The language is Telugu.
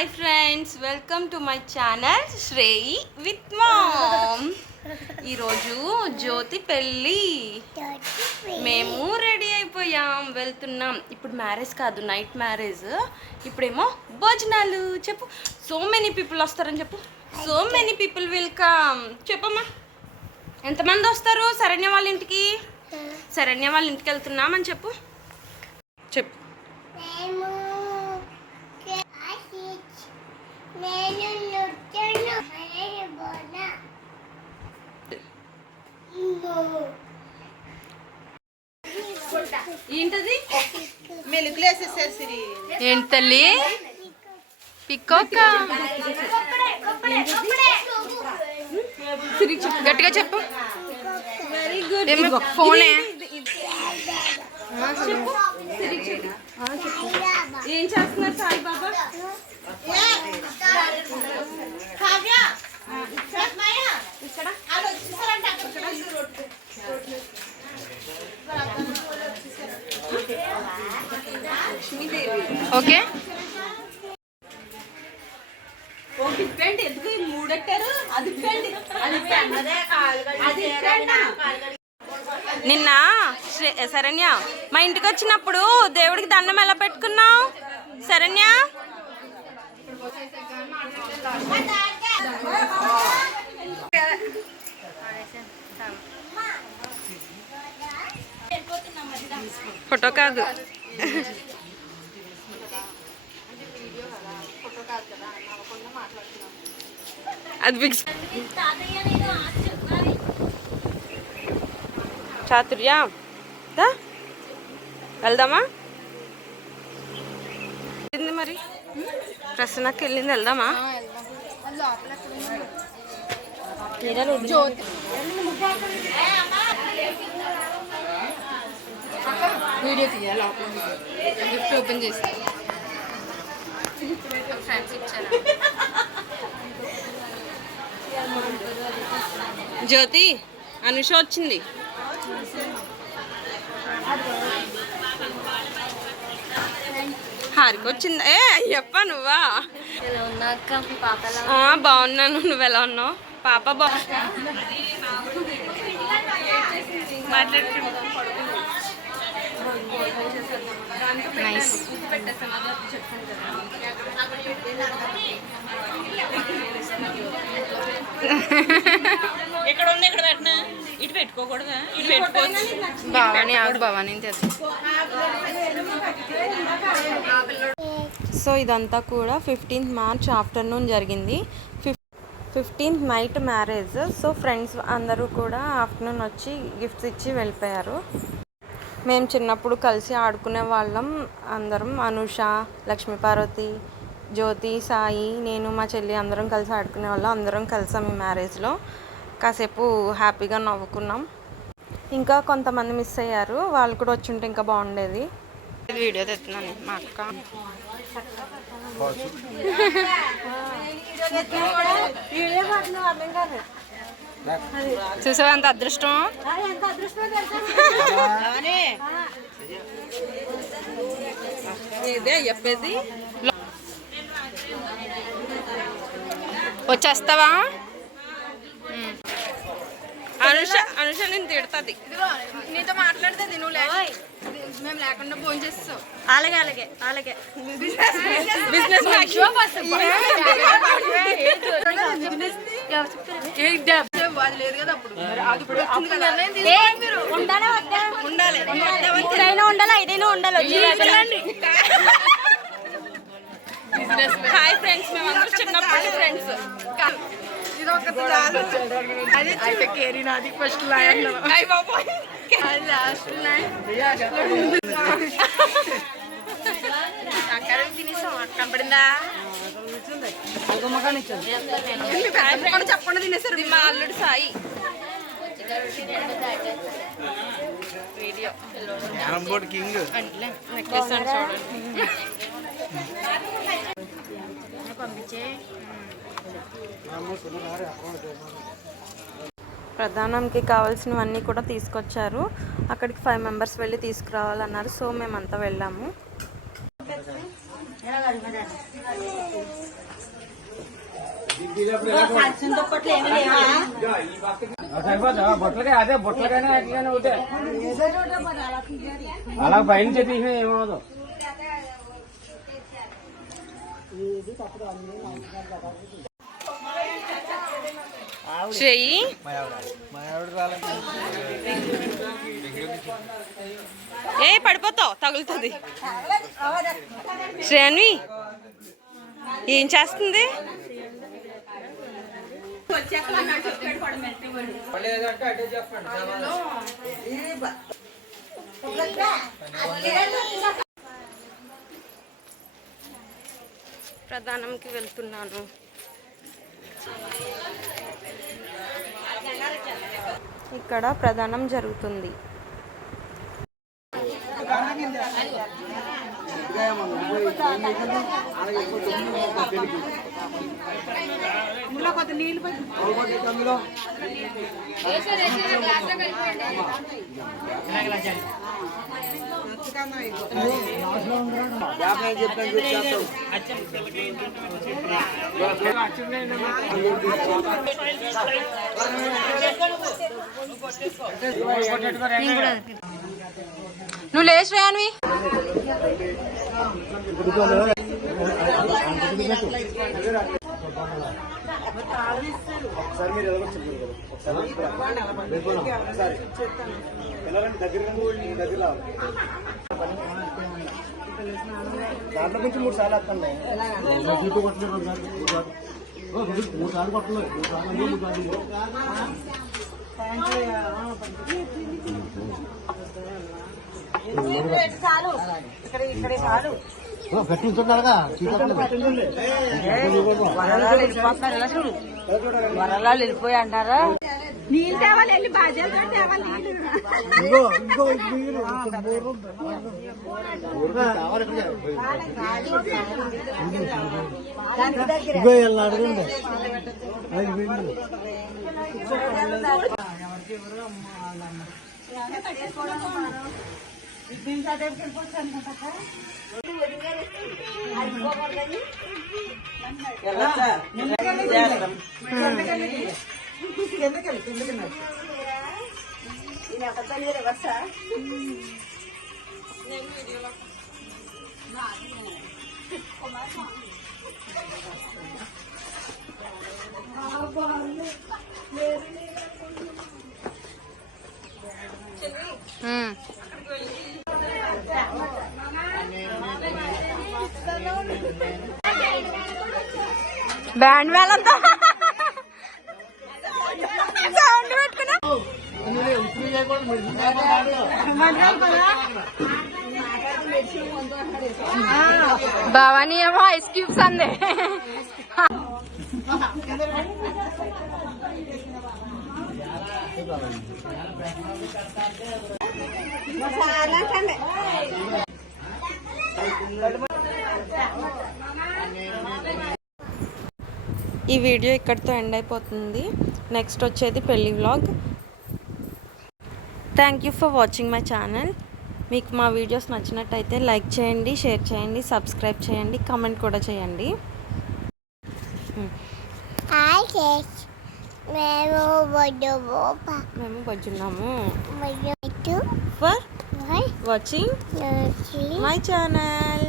Hi friends, welcome to my channel Shreyi with mom. ఈరోజు జ్యోతి పెళ్ళి. మేము రెడీ అయిపోయాం, వెళ్తున్నాం. ఇప్పుడు మ్యారేజ్ కాదు, నైట్ మ్యారేజ్. ఇప్పుడేమో భోజనాలు. చెప్పు, సో మెనీ పీపుల్ వస్తారని చెప్పు. So many people will come. చెప్పమ్మా, ఎంతమంది వస్తారు? శరణ్య వాళ్ళ ఇంటికి. శరణ్య వాళ్ళ ఇంటికి వెళ్తున్నామని చెప్పు. చెప్పు. ఏంటది? ఏంటి తల్లి? పిక్కోక. గట్టిగా చెప్పు. Very good. ఫోనే. ఏం చేస్తున్నారు సాయిబాబా? ఓకే. నిన్న శరణ్య మా ఇంటికి వచ్చినప్పుడు దేవుడికి దండం ఎలా పెట్టుకున్నావు శరణ్య? ఫోటో కాదు, అది ఫిక్స్. చాతుర్య వెళ్దామా? మరి ప్రసన్నకి వెళ్ళింది, వెళ్దామా? వీడియో తీయాలి. గిఫ్ట్ ఓపెన్ చేసి ఫ్రెండ్స్ ఇచ్చారు. జ్యోతి, అనుష వచ్చింది. హారిక వచ్చింది. అయ్యప్ప, నువ్వా? బాగున్నాను. నువ్వు ఎలా ఉన్నావు? పాప నైస్. భవానీ ఆగు, భవానీ. సో ఇదంతా కూడా 15th మార్చ్ ఆఫ్టర్నూన్ జరిగింది. 15th night marriage. So friends అందరూ కూడా ఆఫ్టర్నూన్ వచ్చి గిఫ్ట్స్ ఇచ్చి వెళ్ళిపోయారు. మేము చిన్నప్పుడు కలిసి ఆడుకునే వాళ్ళం అందరం. అనుష, లక్ష్మీపార్వతి, జ్యోతి, సాయి, నేను, మా చెల్లి అందరం కలిసి ఆడుకునే వాళ్ళం. అందరం కలిసాం ఈ మ్యారేజ్లో. కాసేపు హ్యాపీగా నవ్వుకున్నాం. ఇంకా కొంతమంది మిస్ అయ్యారు, వాళ్ళు కూడా వచ్చి ఉంటే ఇంకా బాగుండేది. వీడియో తెస్తున్నాను మా అక్క. చూసావా ఎంత అదృష్టం? చెప్పేది. వచ్చేస్తావా? అనుష నేను తిడుతుంది. నీతో మాట్లాడుతుంది, నువ్వు మేము లేకుండా ఫోన్ చేస్తావు. అలాగే అలాగే అలాగే. బిజినెస్ లేదు కదా అప్పుడు. హాయ్ ఫ్రెండ్స్, మేమందరూ చిన్నప్పుడు ఫ్రెండ్స్. కేరీ నాది ఫస్ట్ లైన్, లాస్ట్ లైన్. కనపడిందా? చెప్పకుండా తినేసారు. మా అల్లుడు సాయి. వీడియో నెక్లెస్ అని చూడండి. పంపించే ప్రధానంకి కావాల్సినవన్నీ కూడా తీసుకొచ్చారు. అక్కడికి 5 మెంబర్స్ వెళ్ళి తీసుకురావాలన్నారు. సో మేమంతా వెళ్ళాము. బొట్లకే అదే బొట్లకైనా అట్లనే ఉంటే అలా పైన తీసినా ఏమవుదు. శ్రేయి ఏ పడిపోతావు, తగులుతుంది. శ్రేణి ఏం చేస్తుంది? ప్రధానంకి వెళ్తున్నాను. ఇక్కడ ప్రధానం జరుగుతుంది. నువ్వు లేచి రేయాన్వి. దాంట్లో నుంచి 3 సార్లు వస్తున్నాయి. 3 సార్లు కొట్టలేదు. కట్టించున్నారుగా వరలా వెళ్ళిపోయి అంటారా? నీళ్ళు తేవాలి, వెళ్ళి బాధ్యతగా తేవాలి నీళ్ళు. అడగండి. బ్యాండ్ మేళంతో సౌండ్ పెట్టుకున్నా. భవానీ ఏమో ఐస్ క్యూబ్స్ అందే. ఈ వీడియో ఇక్కడితో ఎండ్ అయిపోతుంది. నెక్స్ట్ వచ్చేది పెళ్లి vlog. Thank you for watching my channel. మీకు మా వీడియోస్ నచ్చినట్టయితే లైక్ చేయండి, షేర్ చేయండి, సబ్స్క్రైబ్ చేయండి, కామెంట్ కూడా చేయండి. మేము బజ్జున్నాము. For watching my channel.